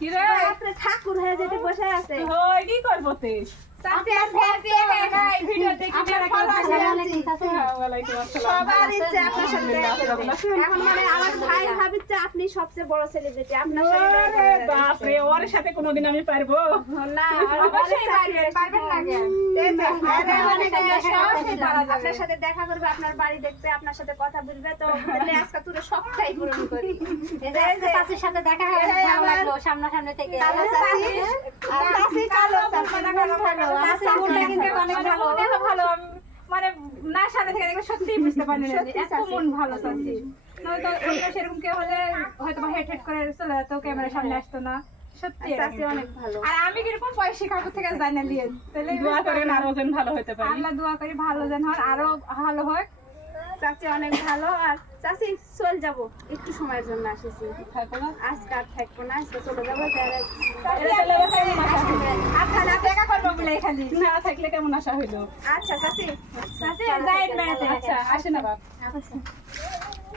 কি রে আপনি ঠাকুর হয়ে যেতে বসে আছে হয় কি করবো তে চাচি আপনি একাই ভিডিও দেখি ভালো আছে ওয়ালাইকুম আসসালাম সবার ইচ্ছে আপনার সাথে দেখা করতে। এখন মানে আমার ভাই ভাবিচ্ছে আপনি সবচেয়ে বড় সেলিব্রিটি আপনার সাথে দেখা আরে করতে। বাপ রে ওর সাথে কোনোদিন আমি পারবো না অবশ্যই পারবেন না কেন এই যে আপনার সাথে দেখা করবে আপনার বাড়ি দেখতে আপনার সাথে কথা বলবে তো তাহলে আজকে তুই সবটাই পূরণ করি এই যে আজকে চাচির সাথে দেখা হয়ে ভালো লাগলো সামনাসামনি থেকে কালো চাচি চাচি কালো চাচি ভালো চাচি মনটা কিন্তু অনেক ভালো ভালো মানে না সাথে থেকে দেখলে সত্যিই বুঝতে পারি না যে এত মন ভালো চাচ্ছি নয়তো অন্য সেরকম কেউ হলে হয়তো বা হেড হেড করে চলে যেত ক্যামেরার সামনে আসতো না সত্যি চাচি অনেক ভালো আর আমি কিরকম পয়সা কাকু থেকে যাই না দিয়ে তাহলে দোয়া করেন আরো যেন ভালো হতে পারি আল্লাহ দোয়া করি ভালো যেন হয় আরো ভালো হোক চাচি অনেক ভালো আর চাচি চল যাব একটু সময়ের জন্য আসিছি থাকো না আজকে আর থাকবো না আজকে চলে যাবো তাহলে এটা চলে গেছে কেমন আশা হইলো আপনারা দেখা করবো বলে খালি না থাকলে কেমন আশা হইলো আচ্ছা চাচি চাচি যাই বেড়াতে আচ্ছা আসেন আবার আচ্ছা